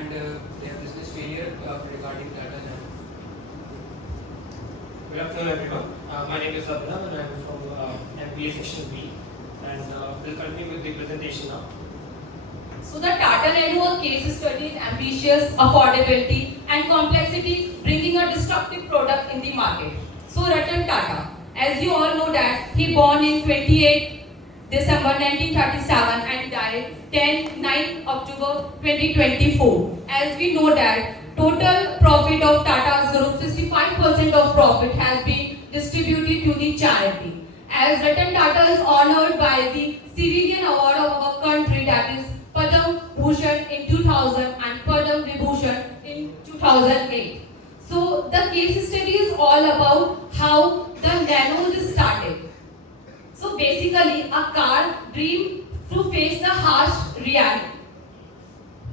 and their business failure regarding Tata Nano. Good afternoon, everyone. My name is Abhinav and I am from MBA Section B, and we'll continue with the presentation now. So the Tata Nano case study is ambitious, affordability and complexity, bringing a disruptive product in the market. So Ratan Tata, as you all know that he born in 28 December 1937 and died 9 October 2024. As we know that total profit of Tata's group, 65% of profit has been distributed to the charity. As Ratan Tata is honored by the Civilian Award of our country, that is Padam Bhushan in 2000 and Padam Vibhushan in 2008. So the case study is all about how the Nano is started. So basically a car dream to face the harsh reality.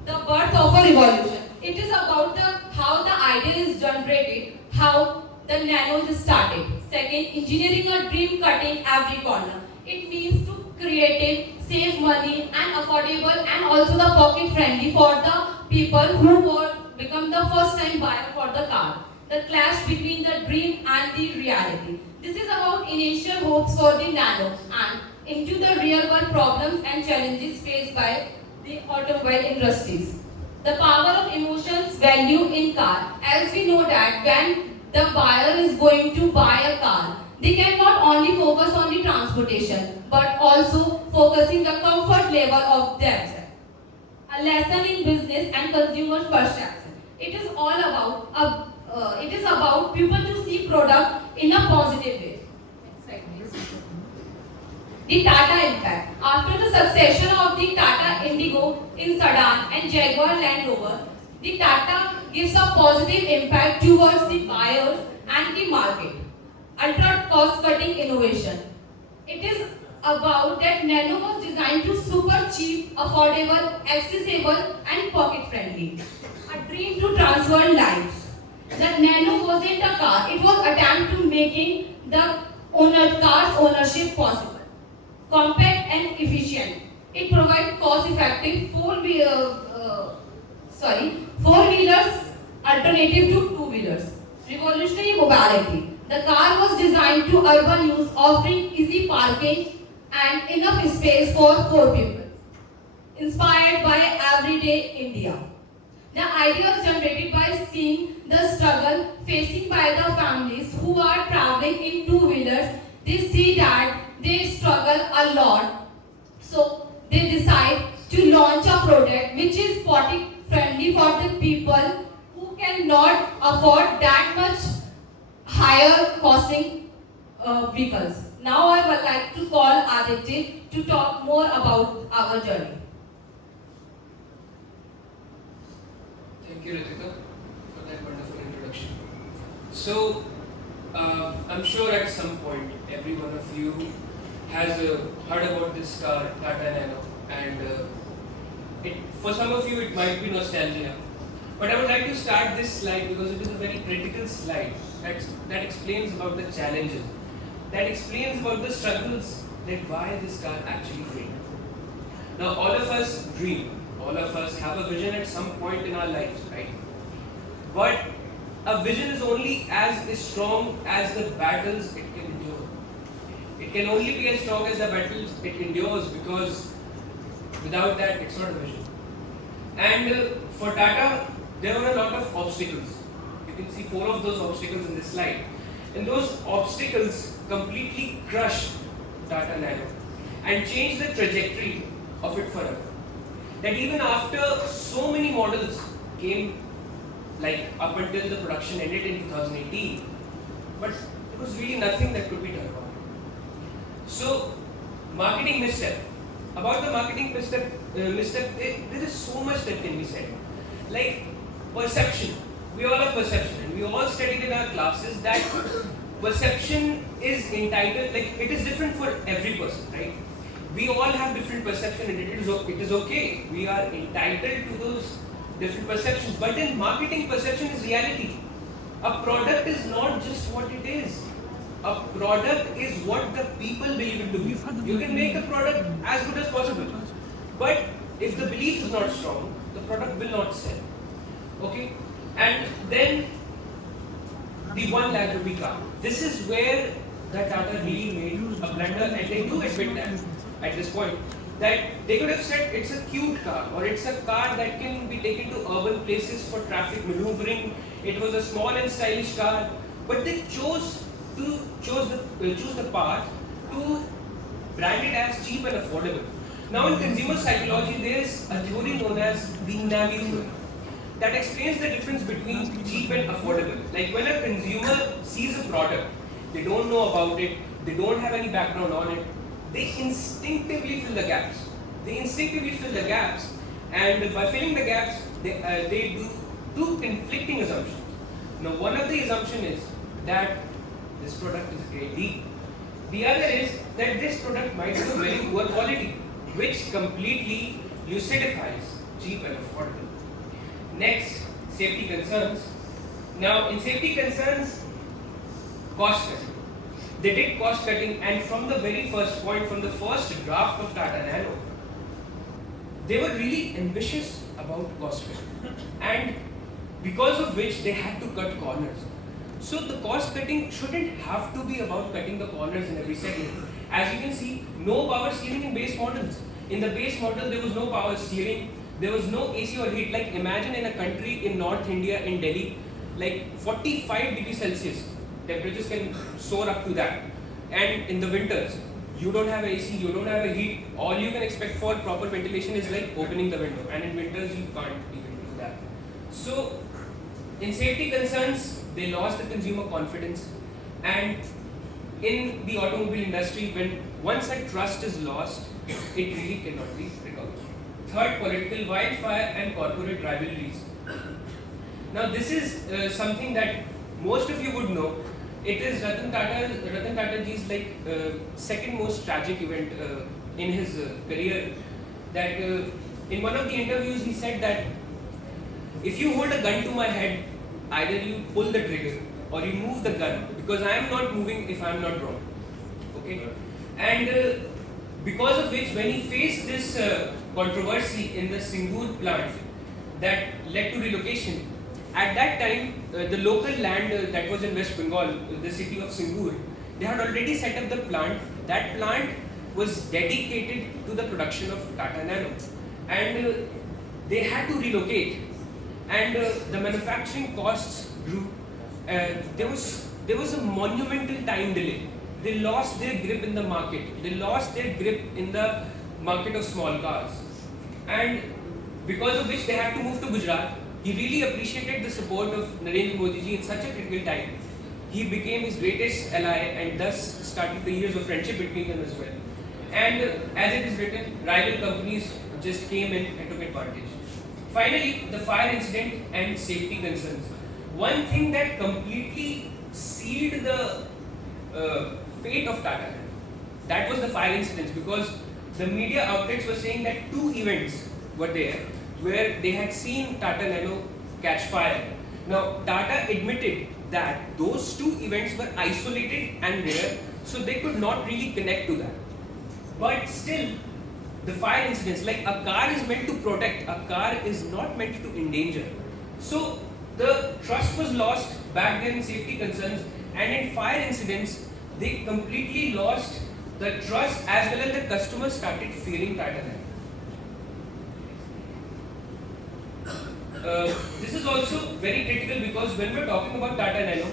The birth of a revolution. It is about how the idea is generated, how the Nano is started. Second, engineering a dream cutting every corner. It means to creative, save money and affordable and also the pocket friendly for the people who will become the first time buyer for the car. The clash between the dream and the reality. This is about initial hopes for the Nano and into the real world problems and challenges faced by the automobile industries. The power of emotions value in car. As we know that when the buyer is going to buy a car, they can not only focus on the transportation but also focusing the comfort level of themselves. A lesson in business and consumer perception. It is all about people to see product in a positive way. Next slide, please. The Tata impact. After the succession of the Tata Indigo in Sedan and Jaguar Land Rover, the Tata gives a positive impact towards the buyers and the market. Ultra cost cutting innovation. It is about that Nano was designed to super cheap, affordable, accessible and pocket friendly. A dream to transform lives. The Nano wasn't a car, it was attempt to making the car's ownership possible. Compact and efficient. It provides cost-effective four-wheelers alternative to two-wheelers. Revolutionary mobility. The car was designed to urban use, offering easy parking and enough space for 4 people. Inspired by everyday India. The idea was generated by seeing the struggle facing by the families who are traveling in two-wheelers. They see that they struggle a lot. So they decide to launch a product which is pocket friendly for the people who cannot afford that much higher costing vehicles. Now I would like to call Aditya to talk more about our journey. Thank you, Ritika, for that wonderful introduction. So, I'm sure at some point every one of you has heard about this car, Tata Nano, and for some of you it might be nostalgia. But I would like to start this slide because it is a very critical slide that explains about the challenges, that explains about the struggles, that why this car actually failed. Now, all of us dream, all of us have a vision at some point in our lives, right? But a vision is only as strong as the battles it can endure. It can only be as strong as the battles it endures, because without that, it's not a vision. And for Tata, there were a lot of obstacles. You can see 4 of those obstacles in this slide. And those obstacles completely crushed Tata Nano and changed the trajectory of it forever. That even after so many models came, like up until the production ended in 2018, but there was really nothing that could be done about it. So, marketing misstep. About the marketing misstep, there is so much that can be said. Like perception. We all have perception, and we all studied in our classes that perception is entitled, like it is different for every person, right? We all have different perception, and it is okay. We are entitled to those different perceptions. But in marketing, perception is reality. A product is not just what it is. A product is what the people believe it to be. You can make a product as good as possible, but if the belief is not strong, the product will not sell. Okay, and then the 1 lakh rupee car. This is where the Tata really made a blunder, and they do admit that at this point, that they could have said it's a cute car or it's a car that can be taken to urban places for traffic maneuvering. It was a small and stylish car, but they chose the path to brand it as cheap and affordable. Now in consumer psychology, there is a theory known as the Navi theory that explains the difference between cheap and affordable. Like when a consumer sees a product, they don't know about it, they don't have any background on it, they instinctively fill the gaps. And by filling the gaps, they do two conflicting assumptions. Now, one of the assumption is that this product is a great deal. The other is that this product might be of very poor quality, which completely lucidifies cheap and affordable. Next, safety concerns. Now, in safety concerns, cost cutting. They did cost cutting, and from the very first point, from the first draft of Tata Nano, they were really ambitious about cost cutting, and because of which they had to cut corners. So the cost cutting shouldn't have to be about cutting the corners in every segment. As you can see, no power steering in base models. In the base model, there was no power steering, there was no AC or heat. Like imagine in a country in North India, in Delhi, like 45 degrees Celsius, temperatures can soar up to that. And in the winters, you don't have AC, you don't have a heat. All you can expect for proper ventilation is like opening the window. And in winters, you can't even do that. So, in safety concerns, they lost the consumer confidence. And in the automobile industry, when once a trust is lost, it really cannot be recovered. Third, political wildfire and corporate rivalries. Now, this is something that most of you would know. It is Ratan Tata ji's second most tragic event in his career. That in one of the interviews he said that if you hold a gun to my head, either you pull the trigger or you move the gun, because I am not moving if I am not wrong. Okay, and because of which, when he faced this controversy in the Singur plant that led to relocation. At that time, the local land that was in West Bengal, the city of Singur, they had already set up the plant. That plant was dedicated to the production of Tata Nano, and they had to relocate. And the manufacturing costs grew. There was a monumental time delay. They lost their grip in the market. They lost their grip in the market of small cars, and because of which they had to move to Gujarat. He really appreciated the support of Narendra Modi ji in such a critical time. He became his greatest ally, and thus started the years of friendship between them as well. And as it is written, rival companies just came in and took advantage. Finally, the fire incident and safety concerns. One thing that completely sealed the fate of Tata, that was the fire incidents, because the media outlets were saying that two events were there where they had seen Tata Nano catch fire. Now, Tata admitted that those two events were isolated and rare, so they could not really connect to that. But still, the fire incidents, like a car is meant to protect, a car is not meant to endanger. So, the trust was lost back then in safety concerns, and in fire incidents, they completely lost the trust, as well as the customers started fearing Tata Nano. This is also very critical because when we're talking about Tata Nano,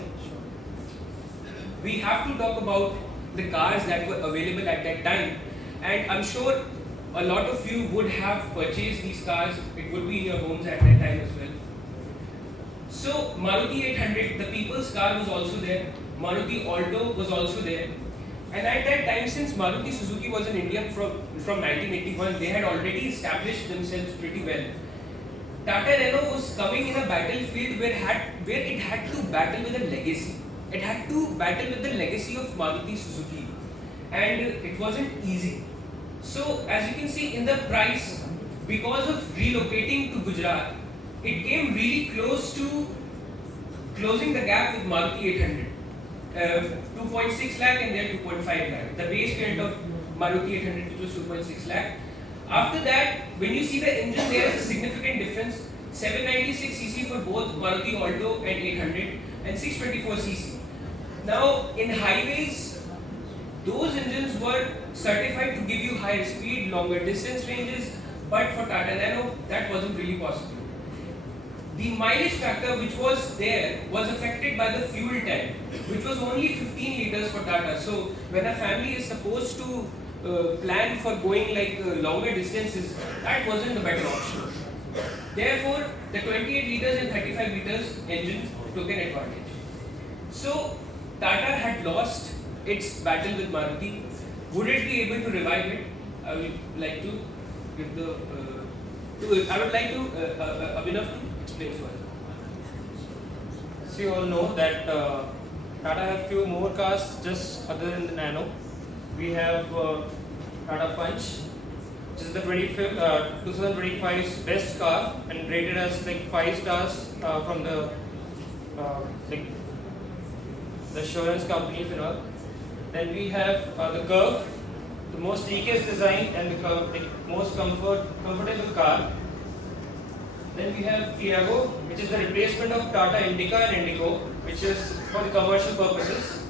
we have to talk about the cars that were available at that time. And I'm sure a lot of you would have purchased these cars. It would be in your homes at that time as well. So Maruti 800, the people's car, was also there. Maruti Alto was also there. And at that time, since Maruti Suzuki was in India from 1981, they had already established themselves pretty well. Tata Nano was coming in a battlefield where it had to battle with a legacy. It had to battle with the legacy of Maruti Suzuki, and it wasn't easy. So, as you can see in the price, because of relocating to Gujarat, it came really close to closing the gap with Maruti 800. 2.6 lakh and then 2.5 lakh. The base variant of Maruti 800, which was 2.6 lakh. After that, when you see the engine, there is a significant difference. 796cc for both Maruti Alto and 800, and 624cc. Now, in highways, those engines were certified to give you higher speed, longer distance ranges, but for Tata Nano, that wasn't really possible. The mileage factor which was there was affected by the fuel tank, which was only 15 liters for Tata. So when a family is supposed to plan for going like longer distances, that wasn't the better option. Therefore, the 28 liters and 35 liters engine took an advantage. So Tata had lost its battle with Maruti. Would it be able to revive it? I would like to give the Abhinav to explain further. So you all know that Tata have few more cars just other than the Nano. We have Tata Punch, which is the 2025's best car and rated as like 5 stars from the like the assurance companies and all. Then we have the Curve, the most sleekest design and the most comfortable car. Then we have Tiago, which is the replacement of Tata Indica and Indigo, which is for the commercial purposes.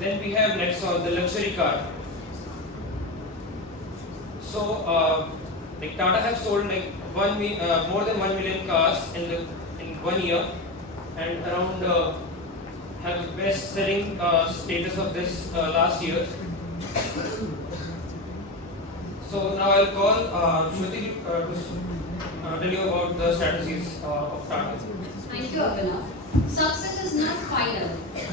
Then we have Nexon, the luxury car. So, like Tata have sold like more than 1 million cars in 1 year, and around have the best selling status of this last year. So now I'll call Shruti to tell you about the strategies of Tata. Thank you, Abhinav. Success is not final.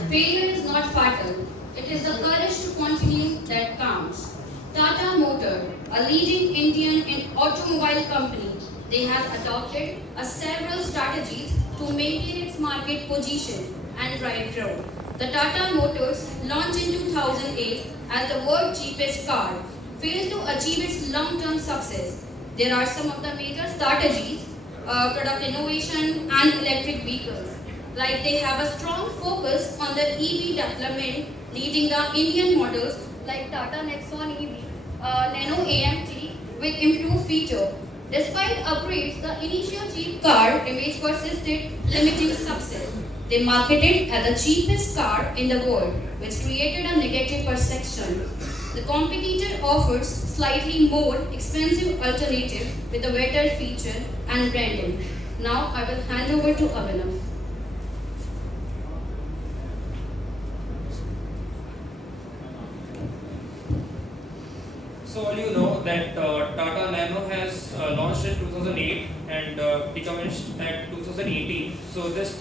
Failure is not fatal. It is the courage to continue that counts. Tata Motor, a leading Indian automobile company, they have adopted several strategies to maintain its market position and drive growth. The Tata Motors, launched in 2008 as the world's cheapest car, failed to achieve its long-term success. There are some of the major strategies, product innovation and electric vehicles. Like they have a strong focus on the EV development, leading the Indian models like Tata Nexon EV, Nano AMT with improved feature. Despite upgrades, the initial cheap car image persisted, limiting success. They marketed as the cheapest car in the world, which created a negative perception. The competitor offers slightly more expensive alternative with a better feature and branding. Now I will hand over to Abhinav. So all you know that Tata Nano has launched in 2008 and decommissioned at 2018. So this